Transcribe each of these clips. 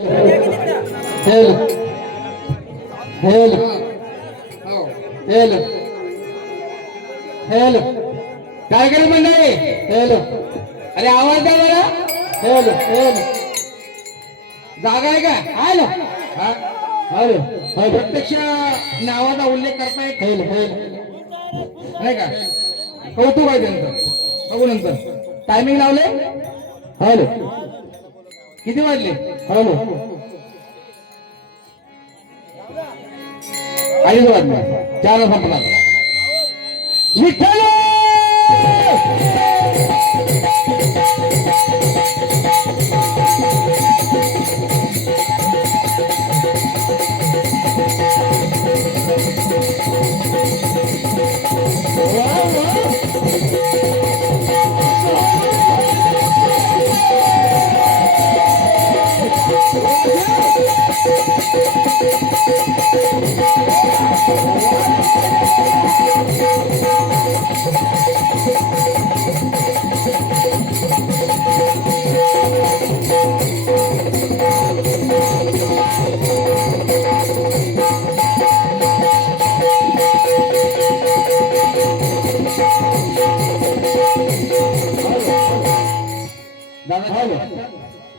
हेल हेल हेल हेल काय केलं मंडळी हेल अरे आवाज द्या बरं हेल हेल जागा आहे का हॅलो हॅलो प्रत्यक्ष नावाचा उल्लेख करताय हेल हेल नाही का कौतुक आहे त्यांचं बघू नंतर टायमिंग लावले हॅलो किती वाजले हॅलो अडीच वाजले 4 संपला विठ्ठल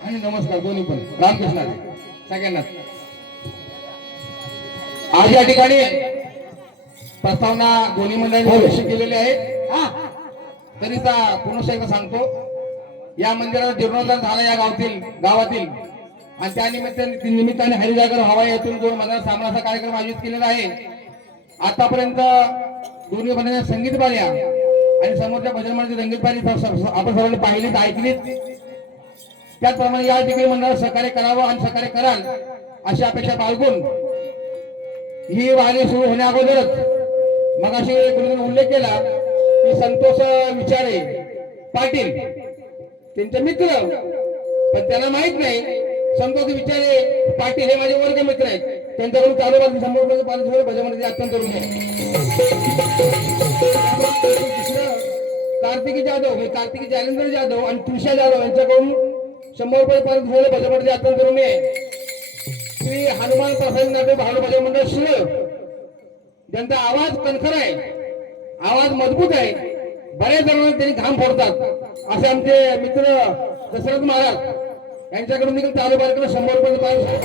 आणि नमस्कार दोन्ही पण रामकृष्ण सगळ्यांना आज या ठिकाणी प्रस्तावना दोन्ही मंडळांनी घोषित केलेली आहे तरीचा पुनश्च एकदा सांगतो या मंदिराचा जीर्णोद्धार झाला या गावातील आणि त्या निमित्ताने हरिजागर हवाई येथून 2 मंदिरात सामनाचा कार्यक्रम आयोजित केलेला आहे आतापर्यंत दोन्ही मंडळांच्या संगीत बाऱ्या आणि समोरच्या भजन मंडळाची रंगीत बारी आपण सर्वांनी पाहिलीत ऐकलीत त्याचप्रमाणे या ठिकाणी मंडळाला सहकार्य करावं आणि सहकार्य कराल अशी अपेक्षा बाळगून ही वारी सुरू होण्या अगोदरच मग अशी उल्लेख केला की संतोष विचारे पाटील त्यांचे मित्र पण त्यांना माहित नाही संतोष विचारे पाटील हे माझे वर्ग मित्र आहेत त्यांच्याकडून चालू बाजू समोर भजनामध्ये अत्यंत करून कार्तिकी जालेंद्र जाधव आणि तुषा जाधव यांच्याकडून 100 रुपये पारितोषिक भजनामध्ये अत्यंत करून श्री हनुमान प्रसाद नाट्य भावना भजन मंडळ शिळ ज्यांचा आवाज कणखर आहे आवाज मजबूत आहे बऱ्याच जणांना त्यांनी घाम फोडतात असे आमचे मित्र दशरथ महाराज यांच्याकडून देखील चालू कार्यक्रम 100 रुपये पारितोषिक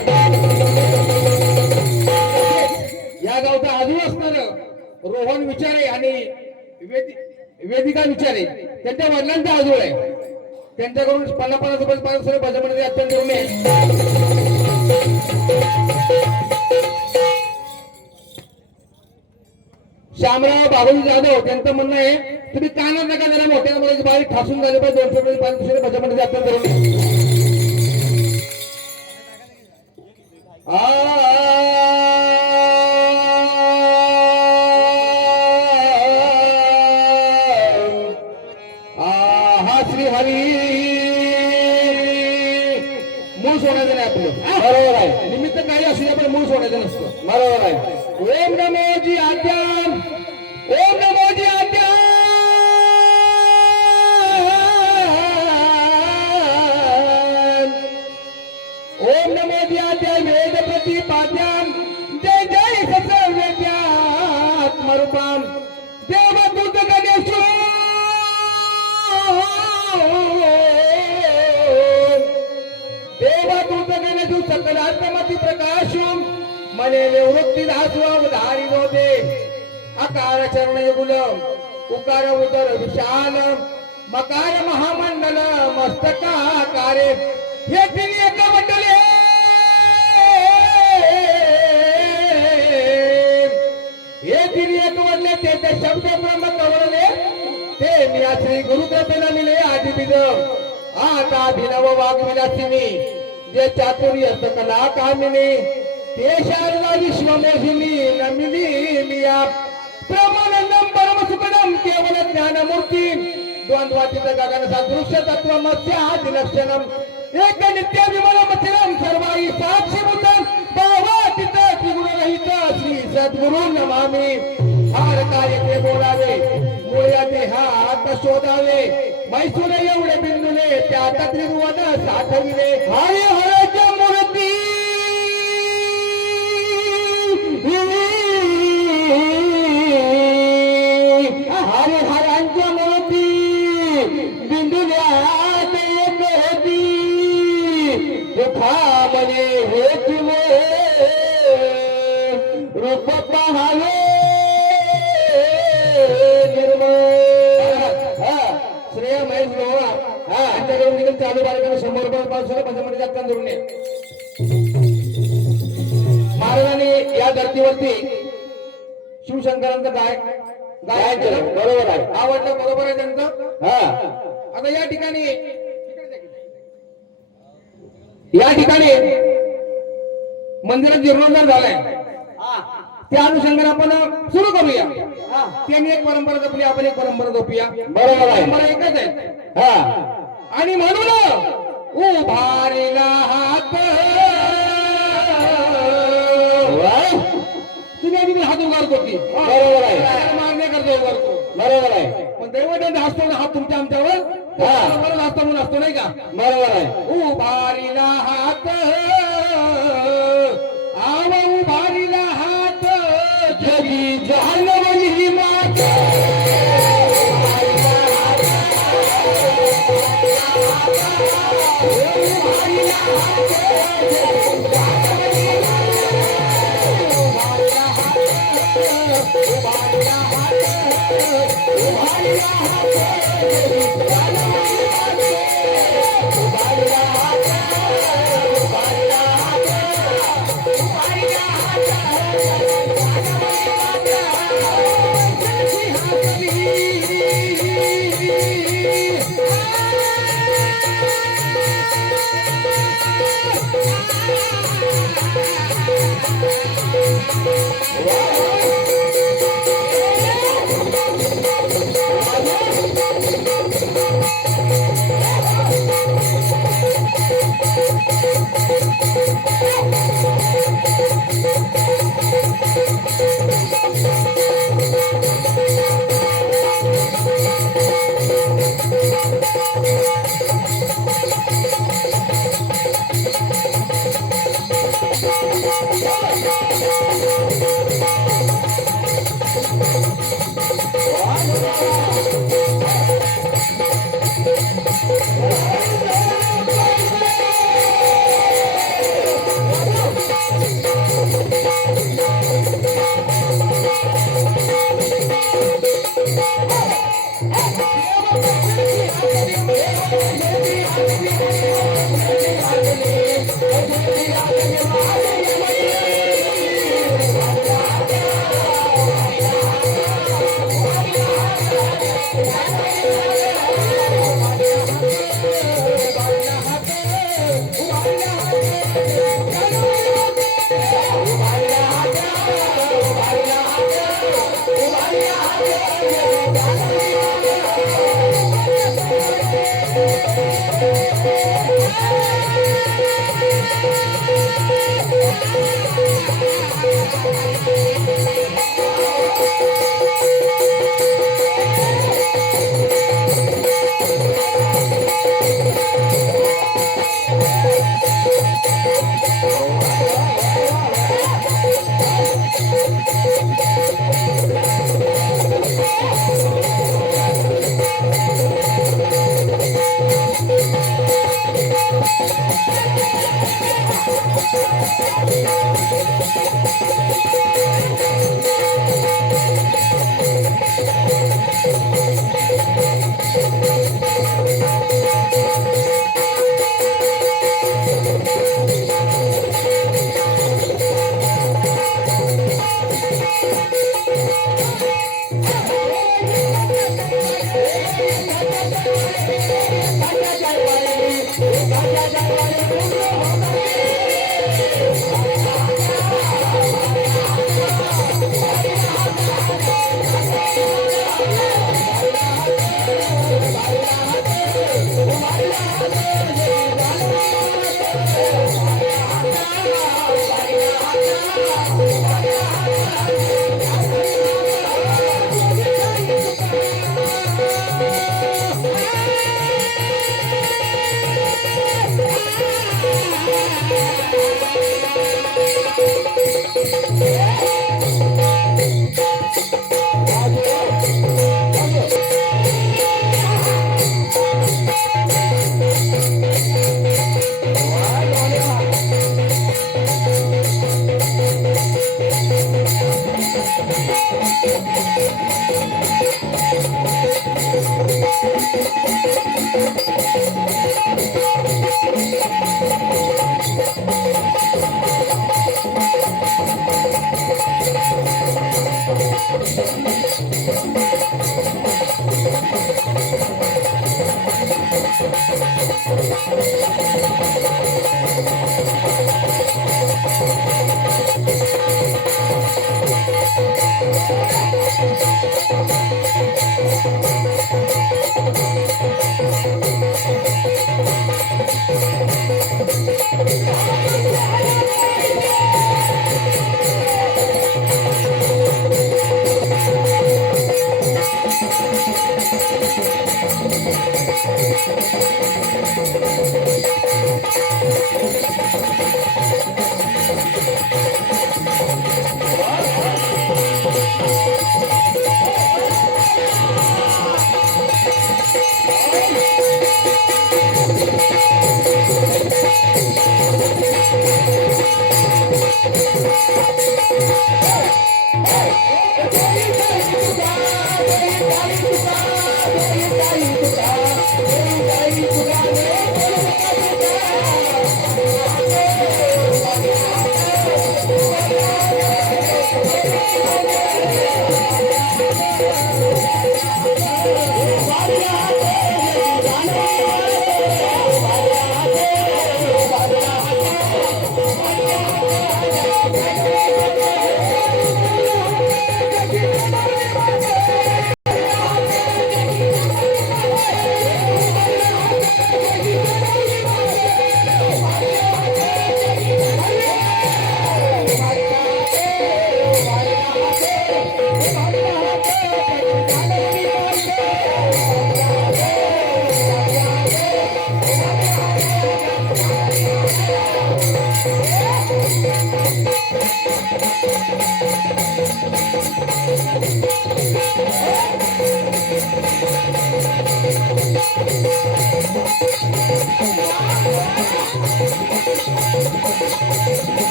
या गावचा आजू असणार रोहन विचारे आणि वेदिका विचारे त्यांच्या वडिलांचा आजू आहे त्यांच्याकडून 50 रुपये पारितोषिक भजन मंडळ अत्यंत करून श्यामराव बाबूजी जाधव त्यांचं म्हणणं आहे तुम्ही कानात नका जरा मोठ्या मुलाची बारी ठासून झाली पाहिजे 200 रुपये पारितोषिक भजन मंडळ अत्यंत करून श्री हरी मूळ सोडायचं नाही आपलं बरोबर आहे निमित्त काही असू दे पण मूळ सोडायचं नसतं बरोबर आहे ओम नमोजी आद्याम ओम नमोजी आद्याम ओम नमोजी आद्याम वेद प्रतिपाद्याम जय जय सत्सर्वेद्यात्मरूपाम देवदूत गणेशो देवदूत गणेशो सकलात्मति प्रकाशम मने निवृत्ती धारी होते अकार चरण युगुलम उकार उदर विशाल मकार महामंडल मस्तकाकारे हे तीन एक मंडले हे तीन एक वडले ते शब्द ब्रह्म कवरले ते मी श्री गुरुकृपेला मिले आदि बिद आता अभिनव वाग्विलासिनी जे चातुर्य कला कामिनी ते शारदा विश्वमोहिनी नमिनी मिया प्रमानंदम परम सुखदम केवल ज्ञानमूर्ती द्वंद्वातीत गगन सदृश्य तत्व मत्स्यादि लक्षणम एक नित्य विमलमथिरम सर्वाई साक्षीभूतम भावातीत त्रिगुणरहित श्री सद्गुरु नमामि हार कार्य ते बोलावे मुळ्या देहात शोधावे मैसूर एवढे बिंदुले त्या त्रिभुवन साठविले हरी हरच्या मूर्ती या धर्तीवरती शिवशंकरांचं गायन केलं. बरोबर आहे. आवडलं, बरोबर आहे त्यांचं. हा आता या ठिकाणी मंदिरात जीर्णोद्धार झालाय, त्या अनुषंगाने आपण सुरू करूया. त्यांनी एक परंपरा जपली, आपण एक परंपरा जपूया. बरोबर आहे. परंपरा एकच आहे. हा आणि म्हणून उभारला हात. तुम्ही आधी मी हात उगारतो की बरोबर आहे. मागण्या करतो, उगारतो. बरोबर आहे. पण दैवदंड असतो ना हात तुमच्या आमच्यावर, बरोबर असतो म्हणून असतो नाही का. बरोबर आहे. उभारीला हात, आव उभारीला हात, जगी जाणवली मात.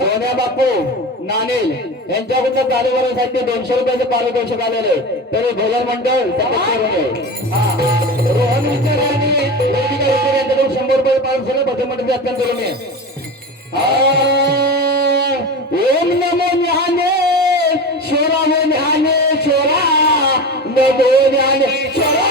सोन्या बापू नाणेल यांच्याकडून कार्यक्रमासाठी 200 रुपयाचे पारितोषिक आलेले तरी भोजन मंडळ रोहन विचार आणि यांच्याकडून 100 रुपये पारितोषिक भोजन मंडळ अत्यंत करून ओम नमो ज्ञानेश्वरा ज्ञानेश्वरा नमो ज्ञानेश्वरा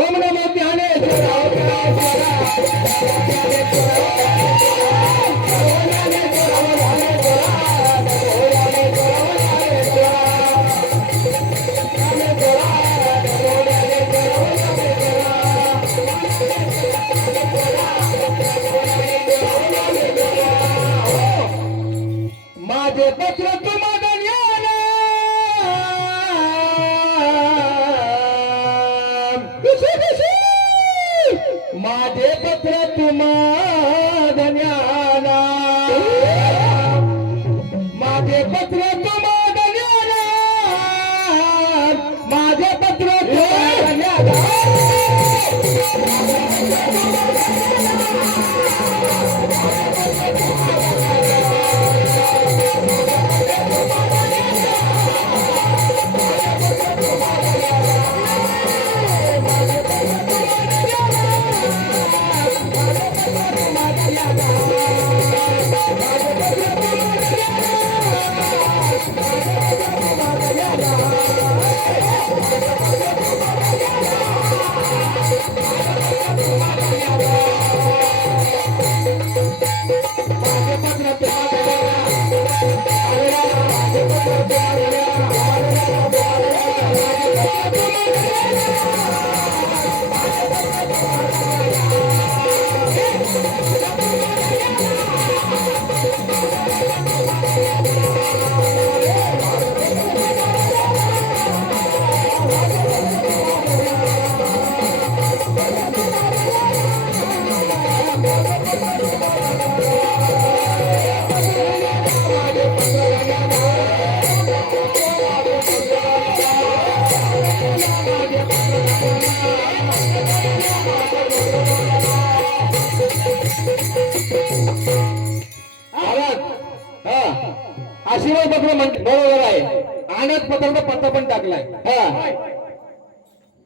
ओम नमो ज्ञानेश्वरा आशीर्वाद पत्र म्हणते बरोबर आहे. आनंद पत्राचा पत्ता पण टाकलाय. हा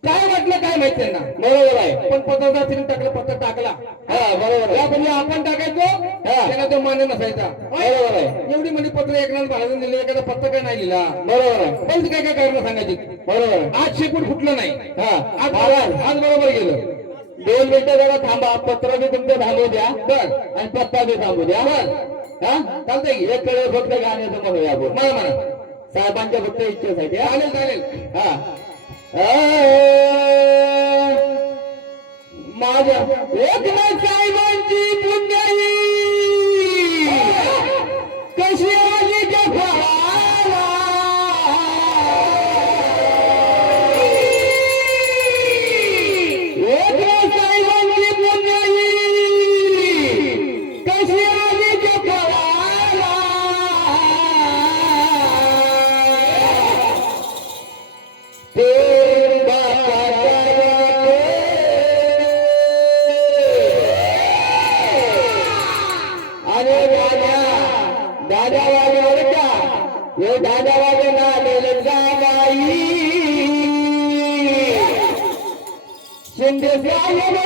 काय वाटलं काय माहित त्यांना. बरोबर आहे. पण पत्राचा तिने टाकलं, पत्र टाकला. हा बरोबर आहे. त्यापूर्वी आपण टाकायचो त्याला तो मान्य नसायचा. बरोबर आहे. एवढी म्हणजे पत्र एकनाथ महाराजांनी दिले, एखादा पत्र काय नाही लिहिला. बरोबर आहे. पण काय काय कारण सांगायची. बरोबर आहे. आज शेपूट फुटलं नाही. हा आज बरोबर गेलं. 2 मिनिटं जरा थांबा. पत्र बी तुमचं थांबू द्या बर आणि पत्ता बी थांबू द्या. बर हा चालतंय की. एक कडे फक्त गाण्याचं म्हणूया आपण मला म्हणा. साहेबांच्या फक्त इच्छेसाठी. हा? चालेल चालेल. हा माझ्या एकनाथ साहेबांची पुण्याई कशी आली त्या फळाला. एकनाथ साहेबांची पुण्याई कशी आली त्या फळाला. ते दादा वाजे का हे दादा वाजे ना जाबाई शिंदे साहेब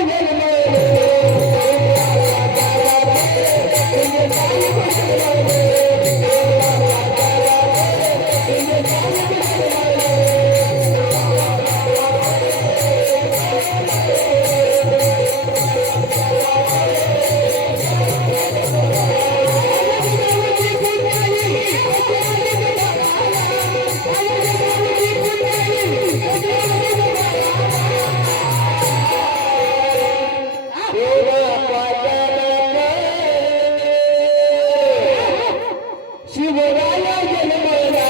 शिवराया जन्मला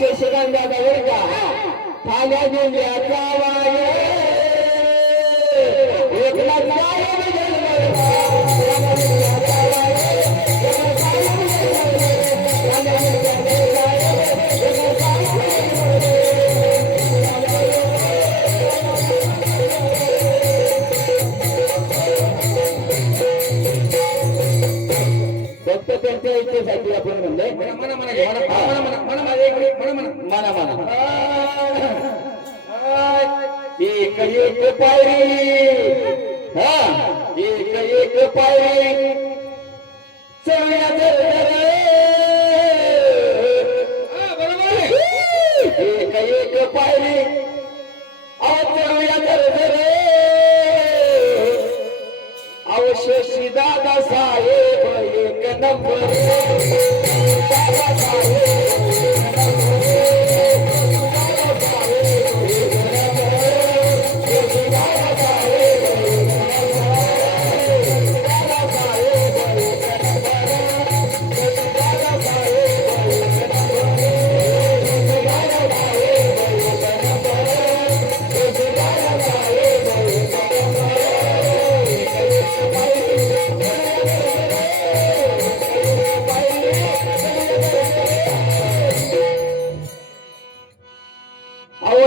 शशिकांत दादा बरं का ठाण्या जिल्ह्याचा वाये एकनाथ साहेब फक्त त्यांच्या इच्छेसाठी आपण म्हणलंय. म्हणा म्हणा घे, म्हणा म्हणा म्हणा म्हणा म्हणा एक मिनिट, म्हणा म्हणा म्हणा म्हणा एक एक पायरी. हा एक एक पायरी साहेब एक नंबर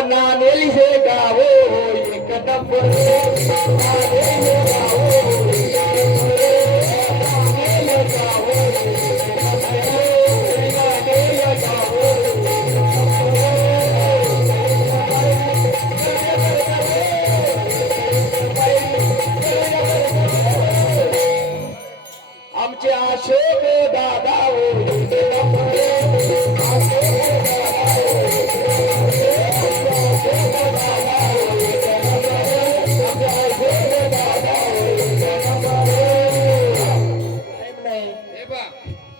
नानेली से गावो एक नंबर आमचे अशोक दादा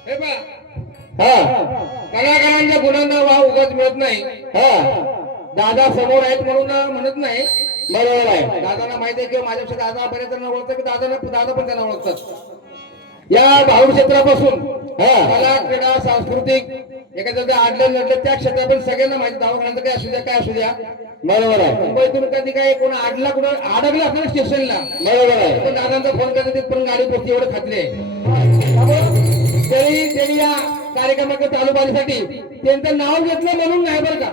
हे पहा, हा कलाकारांच्या गुणांना वाव उगाच मिळत नाही. हा दादा समोर आहेत म्हणून म्हणत नाही. बरोबर आहे. दादांना माहिती आहे किंवा माझ्यापेक्षा दादा बरेच जण ओळखतात की दादा पण त्यांना ओळखतात. या भाऊ क्षेत्रापासून कला क्रीडा सांस्कृतिक एखाद्या आडलं नडलं त्या क्षेत्रात सगळ्यांना माहिती. दवाखान्याचं काय असू द्या काय असू द्या. बरोबर आहे. मुंबईतून कधी काय कोण आडला कुठं अडकला असणार स्टेशनला. बरोबर आहे. पण दादांचा फोन करतात तिथपर्यंत गाडी पोहोचते एवढं खात्री आहे. तरी या कार्यक्रमाच्या चालूबाजीसाठी त्यांचं नाव घेतलं म्हणून नाही बरं का.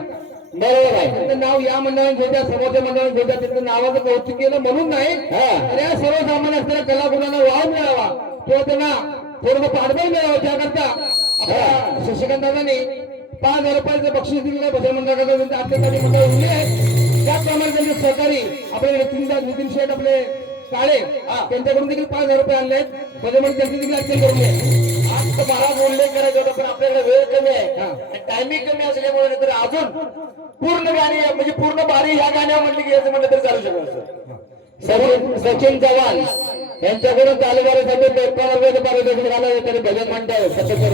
बरोबर आहे. त्यांचं नाव या मंडळाने घेत्या समोरच्या मंडळाने घेत्या त्यांचं नावाचं कौतुक केलं म्हणून नाही. तर या सर्वसामान्य असणाऱ्या कलागुणांना वाव मिळावा किंवा त्यांना थोडं पाठबळ मिळावं त्याकरता आपल्या शशिकांत दादांनी 5,000 रुपयाचं बक्षीस दिलेलं भजन मंडळाकडे अत्यंत मंडळ उरले आहे. त्याचप्रमाणे त्यांचे सहकारी आपले नितीन शेठ आपले काळे त्यांच्याकडून देखील 5,000 रुपये आणले आहेत. भजन मंडळ त्यांचे देखील अत्यंत करून आहे. आज तर मला उल्लेख करायचा होता पण आपल्याकडे वेळ कमी आहे टायमिंग कमी असल्यामुळे तर अजून पूर्ण गाणी म्हणजे पूर्ण बारी ह्या गाण्या म्हटली की याचं म्हणलं तरी चालू शकत. सचिन चव्हाण यांच्याकडून चालूबारीसाठी 53 रुपये पारितोषिक झालं तरी भजन मंडळ 77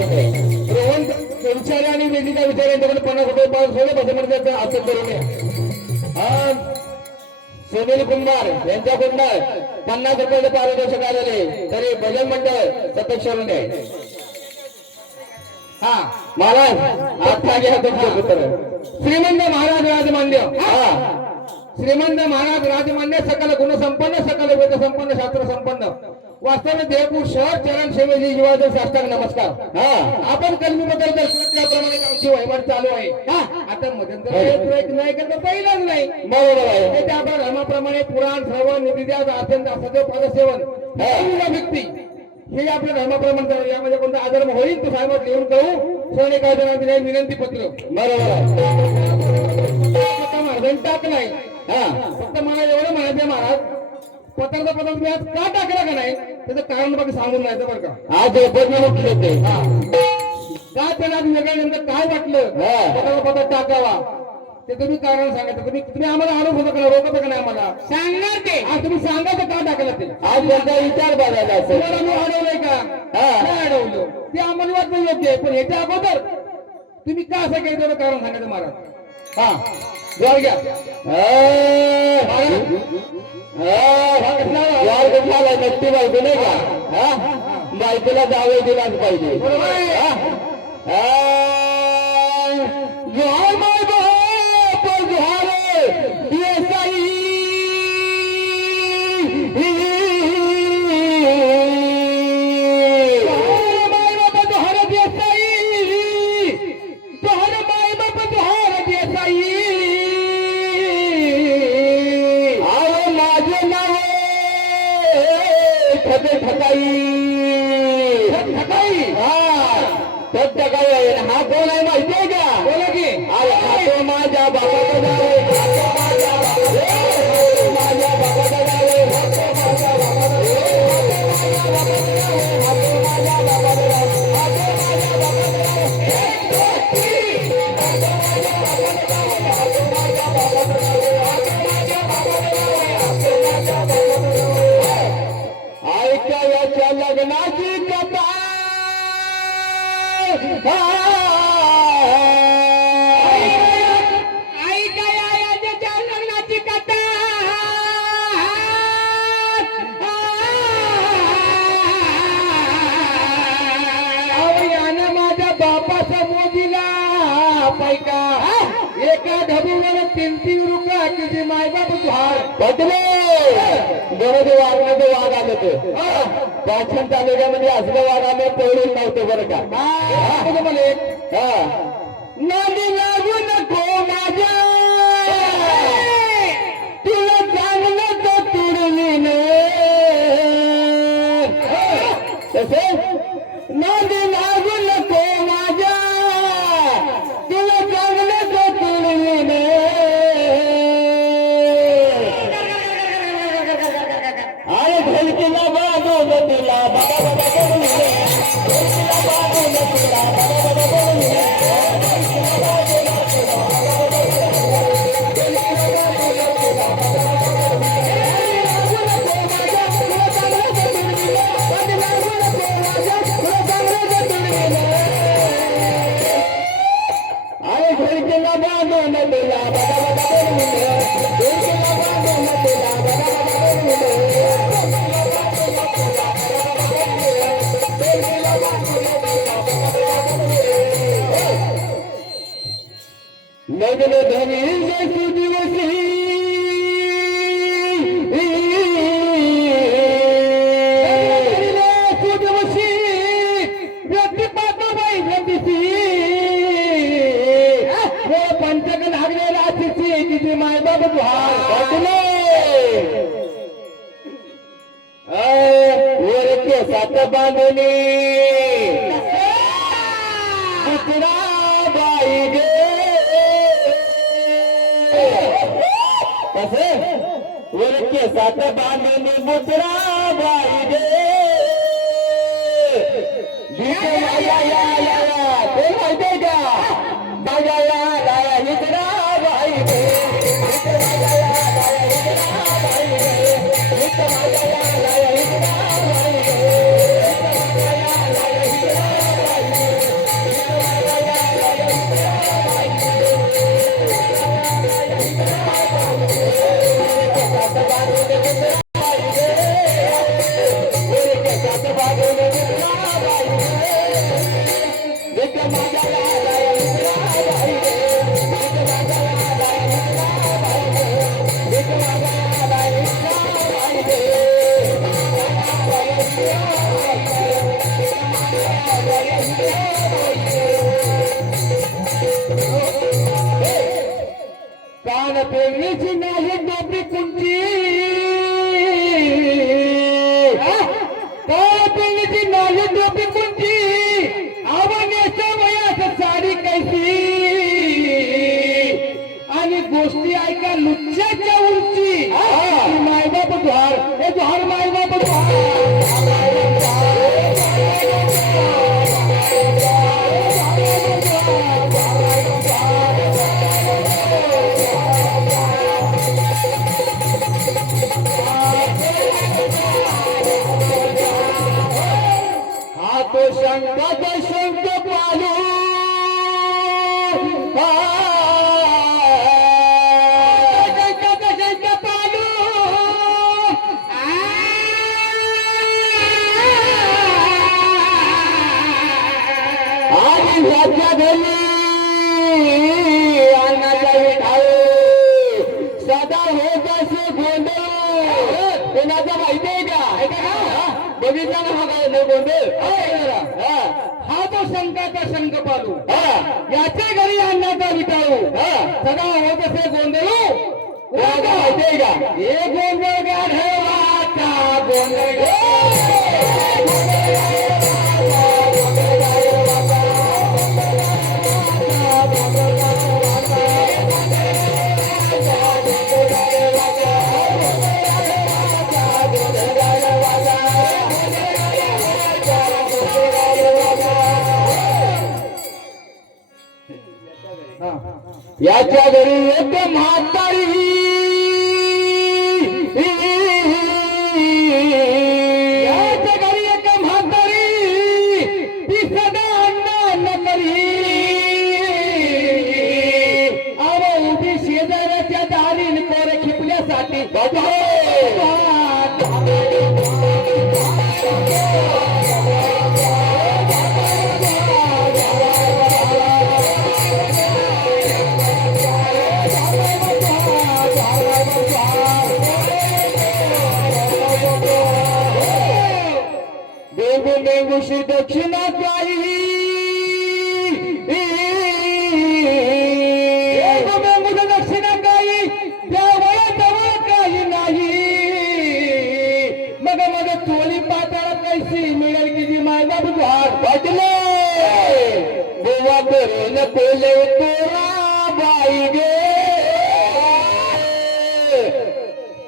रोहन विचारे आणि वेदिका विचारे यांच्याकडे 50 रुपये पारितोषिक भजन मंडळाचं अत्यंत करून आहे. सुनील कुंभार यांच्याकडून 50 रुपयाचं पारितोषिक आलेले तरी भजन मंडळ 77 आहे. हा महाराज आता घ्या तुमचं पुत्र श्रीमंत महाराज राजमान्य. श्रीमंत महाराज राजमान्य सकल गुणसंपन्न सकल वेद संपन्न शास्त्र संपन्न वास्तव देवपूर शहर चरण सेवेची जीवाचं साष्टांग नमस्कार. आपण कलमीबद्दल दर्शनाप्रमाणे गावची वहिवाट चालू आहे. आता मध्यंतर नाही करता पहिलाच नाही. बरोबर आहे. ते आपल्या धर्माप्रमाणे पुराण श्रवण निधिद्यास अत्यंत सदैव पदसेवन व्यक्ती हे आपल्या धर्माप्रमाणे चालू. यामध्ये कोणता आदर होईल तो साहेब लिहून करू सोने काय विनंती पत्र. बरोबर आहे. महाराजांनी टाक नाही. फक्त मला एवढं म्हणायचं महाराज पत्राचा पत्र तुम्ही आज का टाकला का नाही त्याचं कारण बाकी सांगून नाही बरं का. आज होते का त्याला वेगळं नेमकं काय वाटलं पत्राचा पत्र टाकावा ते तुम्ही कारण सांगायचं. तुम्ही आम्हाला आरोप होता का रोखत का नाही आम्हाला सांगणार ते. आज तुम्ही सांगायचं का टाकलं ते. आज त्यांचा विचार बघायला तुम्हाला आम्ही अडवलंय का काय अडवलं ते आम्हाला वाटलं योग्य आहे. पण ह्याच्या अगोदर तुम्ही का असं काही तेवढं कारण सांगायचं महाराज. जोर घ्या. नक्की बायको नाही का बायकोला जावे दिलाच पाहिजे. जोहार माय बाप जोहार देसाई माय बाप जोहार देसाई जोहार माय बाप जोहार देसाई आव माझे नाव ठके ठकाई ठकाई ठकाई हा कोण आहे माहिती आहे का. बोला की खातो माझ्या बाबाचा जावे माझ्या बाबाचा जावे ऐका या लग्नाची कथा आई काय आयाच्या लग्नाची कथा यानं माझ्या बापाचा मोदीला पैका एका ढबूवर 3-3 रुपया किती मायबाप तुहार बदले गरज वागण्याचं वाघ आलं ते पाचन तालुक्यामध्ये असलं वाघ आम्ही पळून नव्हतं बरं का नांदी लागू नको माझ्या तुला चांगलं तर तुडली तसे नांदी लागू नको माझ्या तुला चांगलं तर तुडली अरे ढोलकीला बांधून तुला बघा बघा करून ढोलकीला बांधून तुला बघा बघा करून अरे ढोलकीला बांधून तुला बघा बघा करून ढोलकीला बांधून तुला बघा लग्न धनी जसू दिवसी दिवसी व्यक्ती पाहतो बाई व्यक्तीची पंचक लागले राशीची तिथे मायबाप वर केसात बांधणी दुसरा बाई गे कसे वर केसात बांधणी मुद्रा बाई गे ते माहितीये का बघाया लाया हिजरा बाई गे कान पेरणीची नाही डोबरी कुंची कान पेरणीची नाही डोबरी कुंची आवडण्याच्या वयात साडी कैसी आणि गोष्टी ऐका लुच्च्याच्या उंची मायबाप द्वार हे द्वार मायबाप हा तो शंका शंक पालू आणि ह्याच्या घरी अन्नाचा विठाऊ सदा होत असे गोंधळ कोणाचा माहितीये का बघितला ना हा काय गोंधळ हा तो शंकाचा शंख पालू याच्या घरी अन्नाचा विटाळू सदा होत असे गोंधळू कोणाचा माहितीये का हे गोंधळ गाढवाचा गोंधळ याच्या घरी एक म्हातारी याच्या घरी एक म्हातारी मानुषी दक्षिणा काही दक्षिणा काही देवळाजवळ काही नाही मग मग चोरी पाताळ कैसी मिळेल किती माझा बुधार वाटले गोवा करून कोले तोरा बाई गे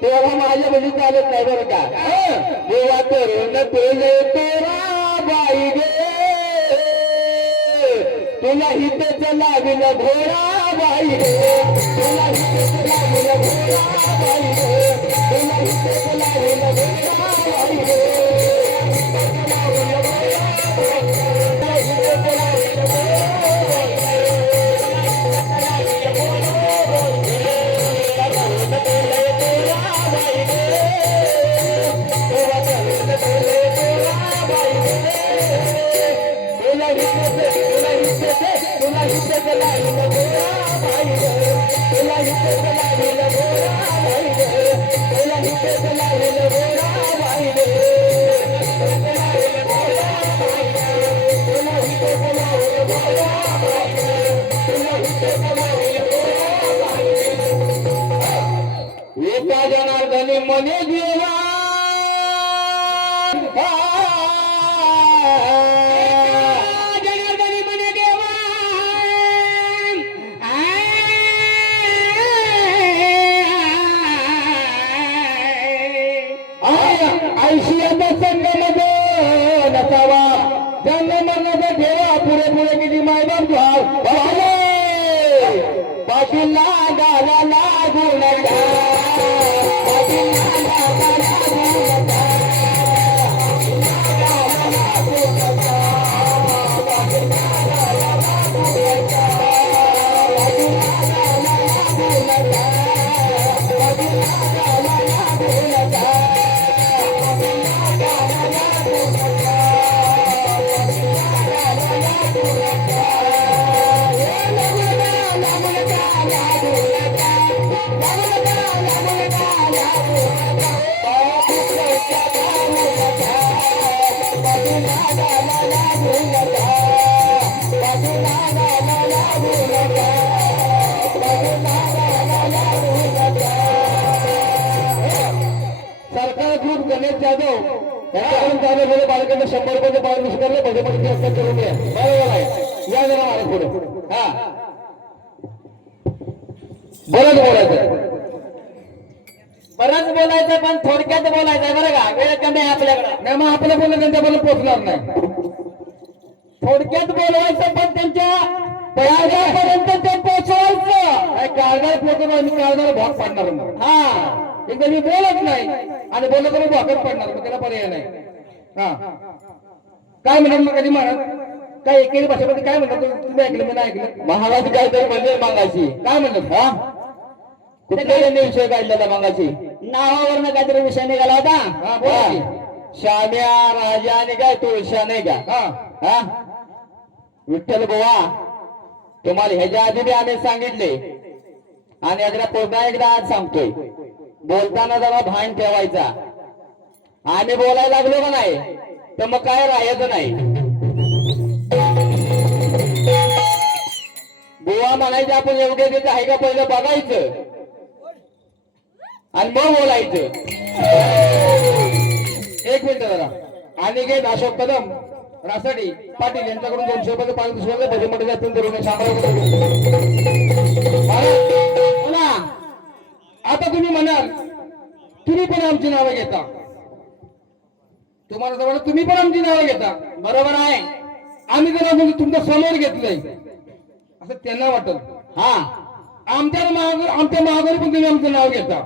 तेव्हा माझ्या म्हणजे चालत नाही बरं का गोवा करून कोले तोरा बाई गे तुला हितेच लागल घोडा बाई गे तुला हितेच लागल घोडा बाई गे तुला हितेच लागल घोडा बाई गे एका जनार्दनी मने देवा जनार्दनी म्हणे देवा ऐशियाचा संगमध्ये नसावा जन्म मरणाचा ठेवा पुढे पुढे किती मैदान पाठीला गाला लागू नका पाठीला गाला लागू नका सरकार ग्रुप गणेश जाधव यांच्याकडून चालू झाले बालकांना 100 रुपयाचे पारितोषिक करले भजपती हस्तांतर करून द्या बरोबर आहे या जरा महाराज पुढे हा बरंच बोलायचं बरंच बोलायचं पण थोडक्यात बोलायचं बरं का वेळ कमी आहे आपल्याकडे नाही मग आपलं बोलणं त्यांच्यापर्यंत पोहोचणार नाही थोडक्यात बोलवायचं पण त्यांच्या त्याच्यापर्यंत ते पोहोचवायचं काय काळगार पोहोचून आम्ही काळगार भाग पाडणार मग हा एकदा मी बोलत नाही आणि बोललं तर भाकत पडणार मग त्याला पर्याय नाही हा काय म्हणत मग कधी महाराज काय एकेरी भाषेमध्ये काय म्हणतात तुम्ही ऐकलं मी नाही ऐकलं महाराज काहीतरी म्हणजे मागाशी काय म्हणलं हा कुठल्या त्यांनी विषय काढलेला मागाशी नावावरनं काहीतरी विषय निघाला होता हा बोला की. शाम्या राजा आणि काय तुळशा नाही का हा हा विठ्ठल बुवा तुम्हाला ह्याच्या आधी बी आम्ही सांगितले आणि एकदा पुन्हा एकदा आज सांगतोय बोलताना जरा भान ठेवायचा आम्ही बोलायला लागलो का नाही तर मग काय राहायचं नाही बुवा म्हणायचं आपण एवढे देत आहे का पहिलं बघायचं आणि मग बोलायचं एक मिनिट जरा अनिकेत अशोक कदम रासाडी पाटील यांच्याकडून 200 रुपयाचं पारितोषिक भजमध्ये जातील तरुण बोला आता तुम्ही म्हणाल तुम्ही पण आमची नावं घेता तुम्हाला जवळ तुम्ही पण आमची नावं घेता बरोबर आहे आम्ही जर म्हणजे तुमच्या समोर घेतलंय असं त्यांना वाटत हा आमच्या मागोरी पण तुम्ही आमचं नाव घेता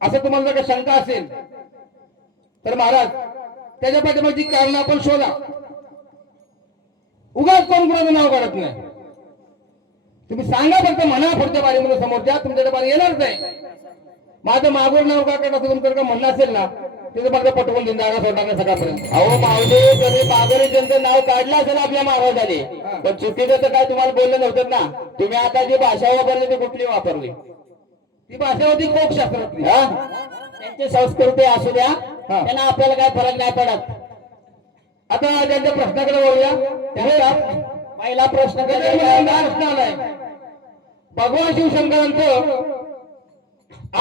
असं तुम्हाला जर काही शंका असेल तर महाराज त्याच्या पाठीमागची कारण आपण शोधा उगाच कोण कोणाचं नाव काढत नाही तुम्ही सांगा फक्त म्हणा पुढच्या बारीमध्ये समोरच्या तुमच्याकडे बारी येणारच आहे माझं मागोर नाव का काढत तुमचं का म्हणणं असेल ना तिथे मला पटवून देऊन जागा सोडणार नाही सकाळपर्यंत अहो माऊली तुम्ही माघारी त्यांचं नाव काढलं असेल आपल्या महाराजाने पण चुकीचं तर काय तुम्हाला बोललं नव्हतं ना तुम्ही आता जी भाषा वापरली ती कुठली वापरली ती भाषा होती कोकशास्त्रातली त्यांची संस्कृती असू द्या त्यांना आपल्याला काय फरक नाही पडत आता त्यांच्या प्रश्नाकडे वळूया. पहिला प्रश्न प्रश्न आलाय. भगवान शिवशंकरांचं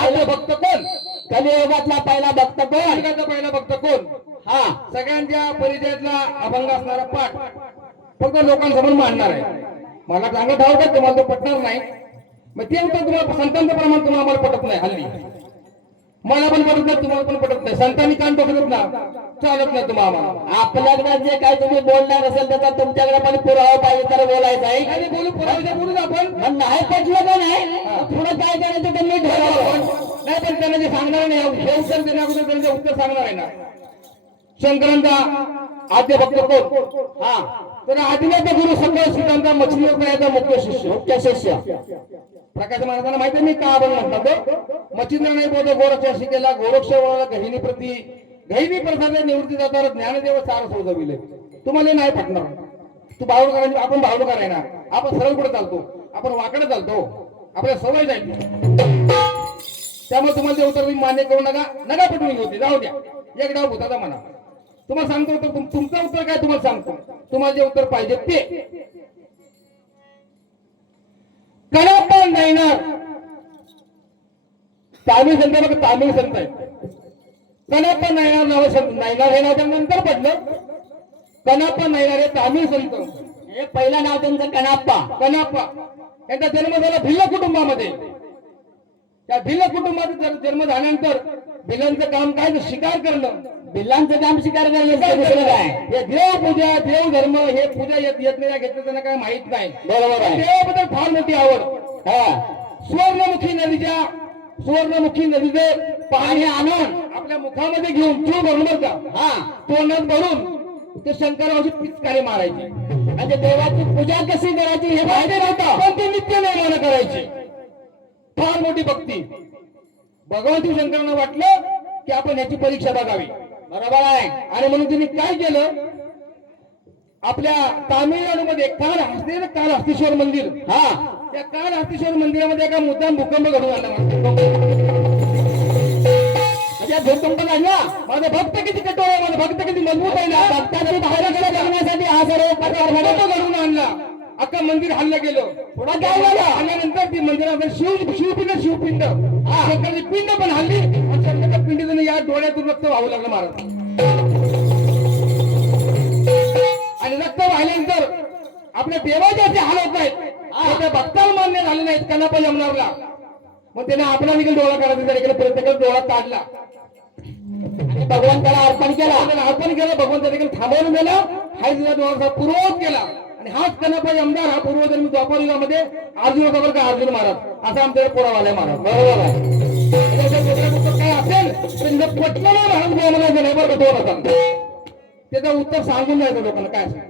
आज भक्त कोण? कलियुगातला पहिला भक्त कोण? कलियुगाचा पहिला भक्त कोण? हा सगळ्यांच्या परिचयातला अभंग असणारा पाठ फक्त लोकांसमोर मांडणार आहे. मला चांगलं ठाऊक आहे, तुम्हाला तो पटणार नाही. मग ते उत्तर तुम्हाला संतांचं प्रमाण तुम्हाला आम्हाला पटत नाही. हल्ली मला पण पटत नाही, तुम्हाला पण पटत नाही. संतांनी कान टोकत ना, चालत नाही तुम्हाला. आपल्याकडे जे काही तुम्ही बोलणार असेल त्याचा तुमच्याकडे पण पुरावा पाहिजे तर बोलायचं आहे. आणि बोलू पुरावे बोलू आपण. पण नाही पटलं का नाही पुढे काय करायचं त्यांनी ठरवलं. नाही पण त्यांना जे सांगणार नाही हे उत्तर देण्या अगोदर त्यांचे उत्तर सांगणार आहे ना. शंकरांचा आद्य भक्त कोण? हा तर आदिनाथ गुरु संत सिद्धांचा मच्छिंद्राचा मुख्य शिष्य प्रकाश महाराजांना माहिती आहे मी का आपण म्हणतात. मच्छिंद्र नाही बोध गोरक्ष शिकेला गोरक्ष गहिनी प्रती गहिनी प्रसाद निवृत्ती जातात ज्ञानदेव सार सोजविले. तुम्हाला नाही पटणार. तू भावड करायची, आपण भावड करायला. आपण सरळ पुढे चालतो, आपण वाकडे चालतो, आपल्याला सवय जायची. त्यामुळे तुम्हाला ते उत्तर मान्य करू नका. नका पटवून होते, जाऊ द्या. एक डाव भूताचा म्हणा. तुम्हाला सांगतो तर तुमचं उत्तर काय तुम्हाला सांगतो. तुम्हाला जे उत्तर पाहिजे ते कणाप्पा नायनार. तामिळ संत बघा, तामिळ संत आहे. कणाप्पा नायनार नाव नायनार हे नाव त्यानंतर पडलं. कणाप्पा नायनार हे तामिळ संत. हे पहिलं नाव त्यांचं कणाप्पा. कणाप्पा यांचा जन्म झाला भिल्ल कुटुंबामध्ये. त्या भिल्ल कुटुंबाचा जन्म झाल्यानंतर भिल्लांचं काम काय? शिकार करणं. बिल्लांचं काम शिकार करायचं काय? हे देव पूजा, देव धर्म हे पूजा येत नाही घेतलं त्यांना काय माहित नाही. बरोबर आहे. देवाबद्दल फार मोठी आवड. हा सुवर्णमुखी नदीचे पाणी आणून आपल्या मुखामध्ये घेऊन चूळ भरून बरं का, हा तोंडात भरून ते शंकराची पिचकारी मारायची. म्हणजे देवाची पूजा कशी करायची हे माहिती नव्हतं, पण ती नित्य निर्माण करायची. फार मोठी भक्ती. भगवान शिवशंकरांना वाटलं की आपण याची परीक्षा बघावी. बरोबर आहे. आणि म्हणून त्यांनी काय केलं, आपल्या तामिळनाडूमध्ये कालहस्तीश्वर मंदिर, हा त्या कालहस्तीश्वर मंदिरामध्ये एका मुद्दाम भूकंप घडून आला. भूकंप झाला. माझा भक्त किती कठोर आहे, माझा भक्त किती मजबूत आहे ना. भक्ताची धारणा करण्यासाठी हा सर्व प्रकार भूकंप घडून आणला. अख्खा मंदिर हल्लं गेलं. पुढे काय झालं? आल्यानंतर ती मंदिरामध्ये शिवपिंड शंकराची पिंड पण हल्ली. आणि शंकराच्या पिंडीतून या डोळ्यातून रक्त वाहू लागलं महाराज. आणि रक्त वाहिल्यानंतर आपल्या देवाचे असे हाल होत आहेत, त्या भक्ताला मान्य झाले नाहीत. कणाप्पा यमनारला मग त्याने आपला देखील डोळा काढायचा, त्याने प्रत्येकाला डोळा काढला आणि भगवंताला अर्पण केला. अर्पण केलं. भगवंता देखील थांबवून गेला. हाच डोळा पूर्ववत केला. आणि हाच कणाप्पा यमदार हा पूर्वजन्मी द्वापर युगामध्ये अर्जुन होता बरं का, अर्जुन महाराज असा आमच्याकडे पुरावा आलाय महाराज. बरोबर आहे. काय असेल तर पटलं नाही महाराज बोलायचं नाही बरं दोन होता. त्याचं उत्तर सांगून जायचं लोकांना काय असेल.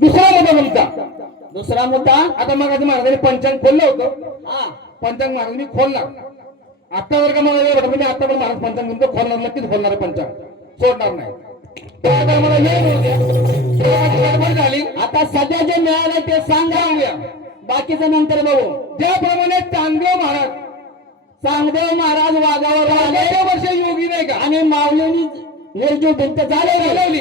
दुसरा मुद्दा तुमचा. दुसरा मुद्दा. आता मग महाराजांनी पंचांग खोललं होतं. हा पंचांग महाराज मी खोलला. आता जर का मला म्हणजे आता पण महाराज पंचांग तुमचं खोलणार, नक्कीच खोलणार. पंचांग सोडणार नाही. मला झाली. आता सध्या जे मिळालं ते सांगा, बाकीचं नंतर बघू. ज्याप्रमाणे चांगदेव महाराज वाघावर आले वर्ष योगी नाही का, आणि माऊलींनी निर्जीव भिंत चालवली.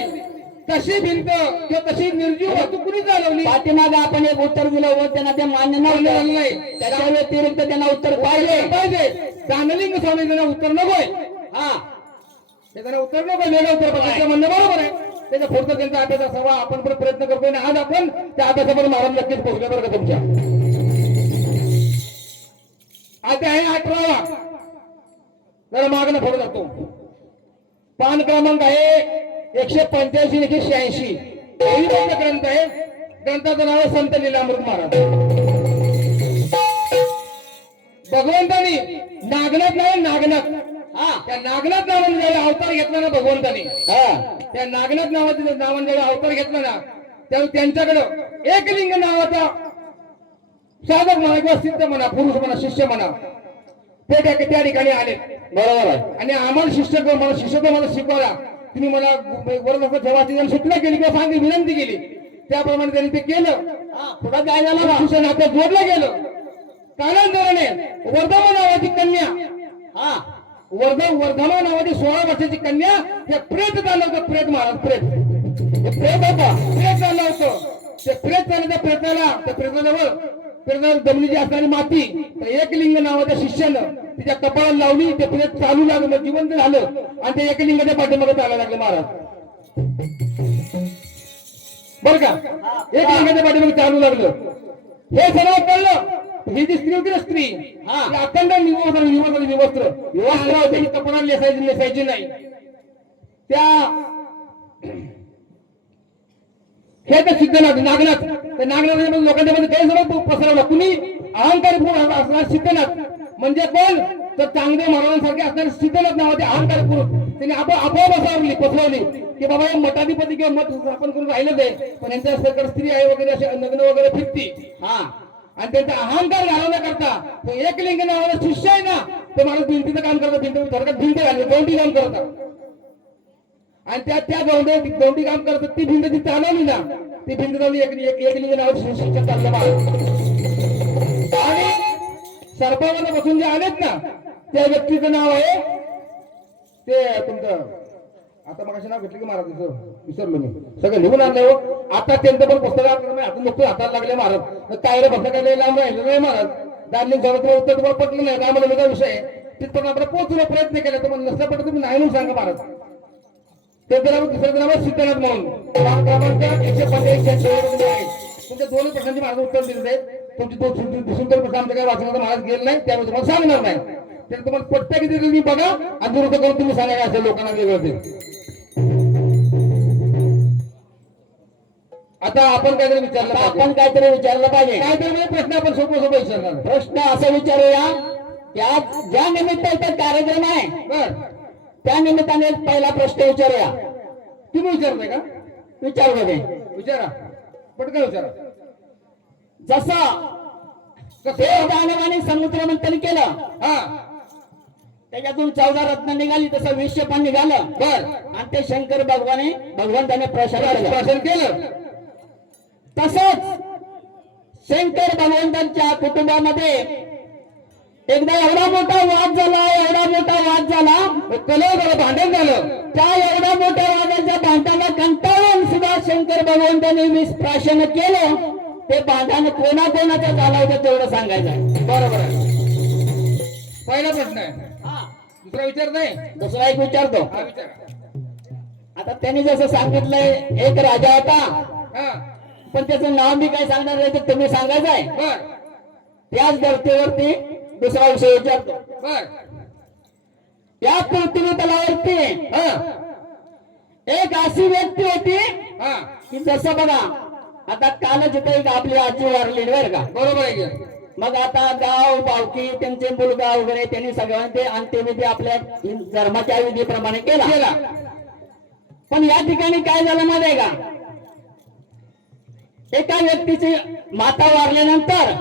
तशी भिंत किंवा तशी निर्जीव वस्तू कुणी चालवली? पाठीमागे आपण एक उत्तर दिलं होतं, त्यांना ते मान्य नव्हतं. नाही. त्याच्या व्यतिरिक्त त्यांना उत्तर पाहिजे. दानलिंग स्वामी त्यांना उत्तर नकोय. हा त्याला उत्तर नको, वेगळं उत्तर पाहिजे म्हणणं बरोबर आहे. त्याच्या पुढचा त्यांचा अभ्यास असावा. आपण पण प्रयत्न करतोय आणि आज आपण त्या अभ्यासावर महाराज नक्कीच पोहोचले बरं का तुमच्या. आता आहे 18वा. जरा मागणं पुढे जातो. पान क्रमांक आहे 185 186. ग्रंथ आहे. ग्रंथाचं नाव आहे संत लीलामृत महाराज. भगवंतानी नागनाथ नाही, नागनाथ. हा त्या नागनाथ नावाने ज्यावेळी अवतार घेतला ना भगवंतानी, हा त्या नागनाथ नावाच्या नावाने ज्यावेळी अवतार घेतला ना, त्यावेळी त्यांच्याकडं एकलिंग नावाचा साधक म्हणा किंवा सिद्ध म्हणा, पुरुष म्हणा, शिष्य म्हणा, ते त्या ठिकाणी आले. बरोबर आहे. आणि आम्हाला शिष्य मला शिकवला. तुम्ही मला वरद असं ठेवायची सूचना केली किंवा सांगली, विनंती केली. त्याप्रमाणे त्यांनी ते केलं. पुढे काय झालं? शिष्य नात्यात जोडलं गेलं. कालांतराने वर्धमान नावाची कन्या, हा वर्धमा नावाची 16 वर्षाची कन्या हे प्रेत झालं होतं. प्रेत महाराज प्रेत हे प्रेत होतं. प्रेत झालं होतं. ते प्रेत झाल्याच्या प्रेताजवळ जमिनीची असणारी माती तर एकलिंग नावाच्या शिष्यानं तिच्या कपाळाला लावली. ते प्रेत चालू लागलं, जिवंत झालं आणि ते एकलिंगाच्या पाठीमागे चालायला लागले महाराज. बर का, एकलिंगाच्या पाठीमागे चालू लागलं. हे सर्व कळलं. ही जी स्त्री होती ना, स्त्री ती अखंड विवस्त्र होते. ही कपडा नेसायची नाही. त्या हे तर सिद्धनाथ नागनाथ, त्या नागनाथ लोकांच्या मध्ये काही सर्व पसरवलं. कुणी अहंकारी असणार सिद्धनाथ म्हणजे कोण तर चांगदेव महाराजांसारखे असणारे सिद्धनाथ नावाचे अहंकारी पुरुष त्यांनी आपोआप पसरवली की बाबा हे मठाधिपती किंवा मठ स्थापन करून राहिलं ते, पण यांच्या सरकार स्त्री आहे वगैरे असे लग्न वगैरे फिरती. आणि त्यांचा अहंकार घालवण्याकरता तो एकलिंग नावाचा शिष्य आहे ना, तो माणूस भिंतीचं काम करतो. भिंत घालतो, गौंडी काम करतात. आणि त्या गौंडी काम करतात. ती भिंत ती चालवली ना, ती भिंत चालवली एकलिंग नावाचं शिष्य चाललं मला. आणि सर्पामध्ये बसून जे आलेत ना, त्या व्यक्तीचं नाव आहे ते तुमचं आता मग नाव घेतलं की महाराज विसरलो मी, सगळं लिहून आणलंय हो. आता त्यांचं पण पुस्तक हातून नुकतं हाताला लागले महाराज. काय रे बसलं काय लांब राहिलं नाही महाराज. दार्जिलिंग जवळ उत्तर तुम्हाला पटलं नाही काय मला विषय तिथपर्यंत आपण पोहोचलो, प्रयत्न केला. तुम्हाला नसल्या पटलं तुम्ही नाही म्हणून सांगा महाराज. त्यांचं नाव दुसऱ्याचं नाव आहे सिद्धनाथ म्हणून. क्रमांक 145 आहे. तुमच्या दोन्ही प्रश्नांची महाराज उत्तर दिलेले आहेत. तुमची दुसरी प्रश्न आमच्या काही वाचनाचा महाराज गेलं नाही, त्यामुळे तुम्हाला सांगणार नाही. त्याला तुम्हाला पट्ट्या किती तुम्ही बघा आणि दुरुस्त करून तुम्ही सांगायला असेल लोकांना वेगळं. आता आपण काहीतरी विचारलं पाहिजे. काहीतरी प्रश्न आपण सोपं विचारणार. प्रश्न असा विचारूया की आज ज्या निमित्त इथे कार्यक्रम आहे बर, त्या निमित्ताने पहिला प्रश्न विचारूया. तुम्ही विचारताय का? विचारू दे, विचारा, पटकन विचारा. जसं दानवाने समुद्र मंथन केलं, त्याच्यातून 14 रत्न निघाली, तसं 20 पण निघालं. बर, आणि ते शंकर भगवंताने प्रशासन केलं. तसंच शंकर भगवंतांच्या कुटुंबामध्ये एकदा एवढा मोठा वाद झाला, भांडण झालं. त्या एवढ्या मोठ्या वादाच्या भांडणाला कंटाळून सुद्धा शंकर भगवंतांनी प्राशन केलं. ते भांडण कोणाकोणाचं झालं होतं तेवढं सांगायचं. बरोबर आहे. पहिला प्रश्न आहे. दुसरा विचार नाही, दुसरा एक विचारतो. हा विचारा. आता त्यांनी जसं सांगितलंय एक राजा होता, पण त्याचं नाव मी काय सांगणार नाही, तर तुम्ही सांगायचं आहे. बर, त्याच धर्तीवरती दुसरा विषय विचारतो. बर, या पृथ्वी तलावरती एक अशी व्यक्ती होती की जसं बघा आता कालच इथे एक आपली आजी वारली बरं का. बरोबर आहे. मग आता गाव बावकी त्यांचे मुलगा वगैरे त्यांनी सगळ्यांनी ते अंत्यविधी आपल्या धर्माच्या विधीप्रमाणे केला. पण या ठिकाणी काय झालं माहिती आहे का, एका व्यक्तीची माता वारल्यानंतर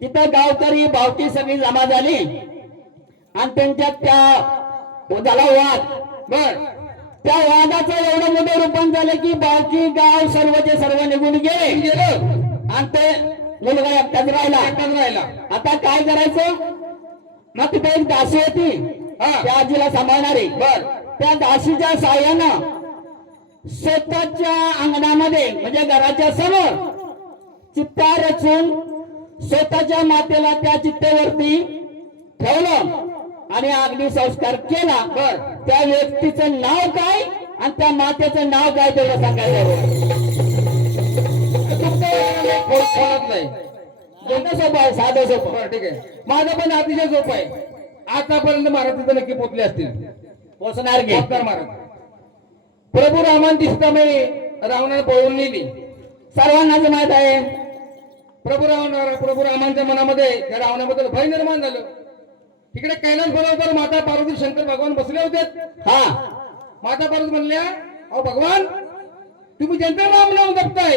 तिथं गावकरी बावकी सगळी जमा झाली आणि त्यांच्यात त्या झाला वाद. बर, त्या वादाचं एवढं मोठं रूपांतर झालं की बावकी गाव सर्वचे सर्व निघून गेले आणि ते मुलगा एकटाच राहिला. आता काय करायचं, मग तिथे एक दासी होती त्या आजीला सांभाळणारी. बर, त्या दासीच्या साह्यानं स्वतःच्या अंगणामध्ये म्हणजे घराच्या समोर चित्ता रचून स्वतःच्या मातेला त्या चित्तेवरती ठेवलं आणि अग्नी संस्कार केला. बर, त्या व्यक्तीचं नाव काय आणि त्या मातेचं नाव काय तेवढं सांगायचं. सोपं आहे, साधं सोपं. बरं, ठीक आहे. माझं पण अतिशय सोपं आहे. आतापर्यंत महाराज तिथं नक्की पोचले असतील. पोचणार घे. महाराज प्रभू रामांची सीतामाई रावणाने पळवून नेली. सर्वांनाच माहित आहे. प्रभू रामांच्या मनामध्ये त्या रावणाबद्दल भय निर्माण झालं. तिकडे कैलास पर्वतावर माता पार्वती शंकर भगवान बसले होते. माता पार्वती म्हणल्या, अहो भगवान तुम्ही ज्यांचं नाम नाव जपताय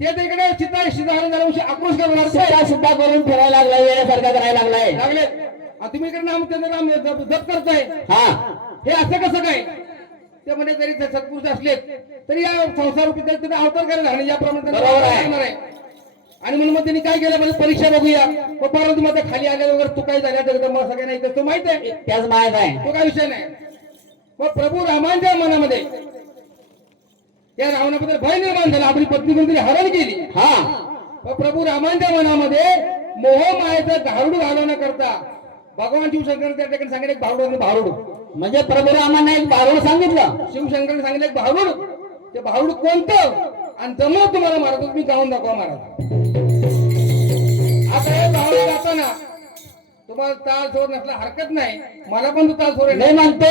ते तिकडे सीताहरण झाल्याविषयी आक्रोश करणार सुद्धा करून फिरायला लागलाय, वेळेसारखा करायला लागले. तुम्ही इकडे त्याचं नाम जप करताय, हे असं कसं काय? ते म्हणजे जरी सत्पुरुष असले तरी या संसार रूपी अवतार करायला याप्रमाणे. आणि म्हणून मग त्यांनी काय केलं म्हणजे परीक्षा बघूया मग परत मग त्या खाली आल्या वगैरे तू काय झाल्या तर मग सगळ्यांना इथं तो माहित आहे त्याच माहित आहे. तो काय विषय नाही. मग प्रभू रामांच्या मनामध्ये या रावणाबद्दल भय निर्माण झाला. आपली पत्नी पण त्यांनी हरण केली. हा मग प्रभू रामांच्या मनामध्ये मोह मायेचं गारुड घालवण्याकरता भगवान शिवशंकर त्या ठिकाणी सांगितलं एक भारुड भारुड म्हणजे प्रभू रामांना एक बारूळ सांगितलं. शिवशंकरांनी सांगितलं एक भारुड. ते भारुड कोणतं आणि जमलं तुम्हाला मारतो तुम्ही गाऊन दाखवा महाराज. आता हे भारुड जाताना तुम्हाला ताल सोड नसला हरकत नाही. मला पण तू ताल सोड मी म्हणतो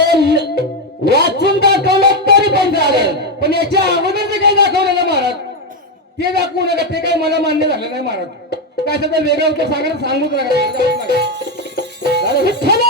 वाचून दाखवलं तरी पण चालेल. पण याच्या अगोदर जे काही दाखवलं ना महाराज ते दाखवू नका. ते काही मला मान्य झालं नाही महाराज. काय सध्या वेगळं उत्तर सांगायला सांगूच नका. विठ्ठल